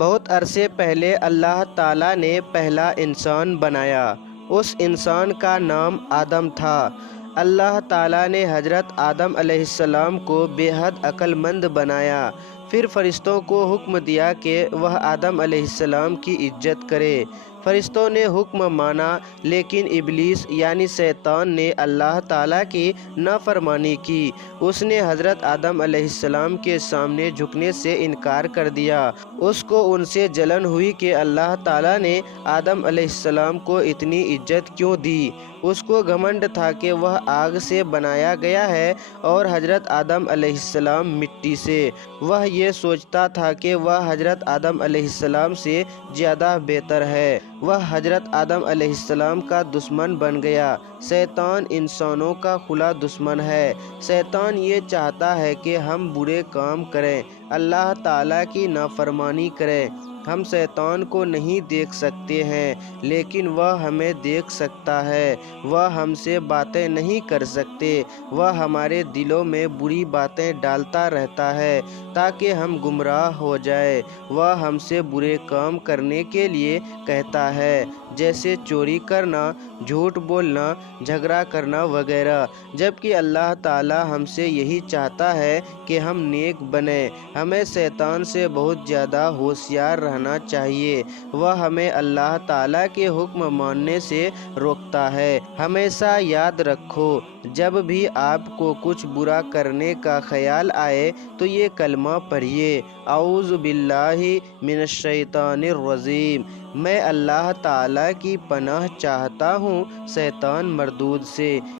بہت عرصے پہلے اللہ تعالیٰ نے پہلا انسان بنایا۔ اس انسان کا نام آدم تھا۔ اللہ تعالیٰ نے حضرت آدم علیہ السلام کو بے حد عقل مند بنایا۔ پھر فرشتوں کو حکم دیا کہ وہ آدم علیہ السلام کی عزت کرے۔ فرشتوں نے حکم مانا، لیکن ابلیس یعنی شیطان نے اللہ تعالیٰ کی نافرمانی کی۔ اس نے حضرت آدم علیہ السلام کے سامنے جھکنے سے انکار کر دیا۔ اس کو ان سے جلن ہوئی کہ اللہ تعالیٰ نے آدم علیہ السلام کو اتنی عزت کیوں دی۔ اس کو گھمنڈ تھا کہ وہ آگ سے بنایا گیا ہے اور حضرت آدم علیہ السلام مٹی سے۔ وہ یہ سوچتا تھا کہ وہ حضرت آدم علیہ السلام سے زیادہ بہتر ہے۔ وہ حضرت آدم علیہ السلام کا دشمن بن گیا۔ شیطان انسانوں کا کھلا دشمن ہے۔ شیطان یہ چاہتا ہے کہ ہم برے کام کریں، اللہ تعالیٰ کی نافرمانی کریں۔ ہم شیطان کو نہیں دیکھ سکتے ہیں، لیکن وہ ہمیں دیکھ سکتا ہے۔ وہ ہم سے باتیں نہیں کر سکتے۔ وہ ہمارے دلوں میں بری باتیں ڈالتا رہتا ہے تاکہ ہم گمراہ ہو جائیں۔ وہ ہم سے برے کام کرنے کے لیے کہتا ہے، جیسے چوری کرنا، جھوٹ بولنا، جھگڑا کرنا وغیرہ، جبکہ اللہ تعالیٰ ہم سے یہی چاہتا ہے کہ ہم نیک بنیں۔ ہمیں شیطان سے بہت زیادہ ہوشیار رہنا چاہیے۔ وہ ہمیں اللہ تعالیٰ کے حکم ماننے سے روکتا ہے۔ ہمیشہ یاد رکھو، جب بھی آپ کو کچھ برا کرنے کا خیال آئے تو یہ کلمہ پڑھیے، اعوذ باللہ من الشیطان الرجیم۔ میں اللہ تعالیٰ کی پناہ چاہتا ہوں شیطان مردود سے۔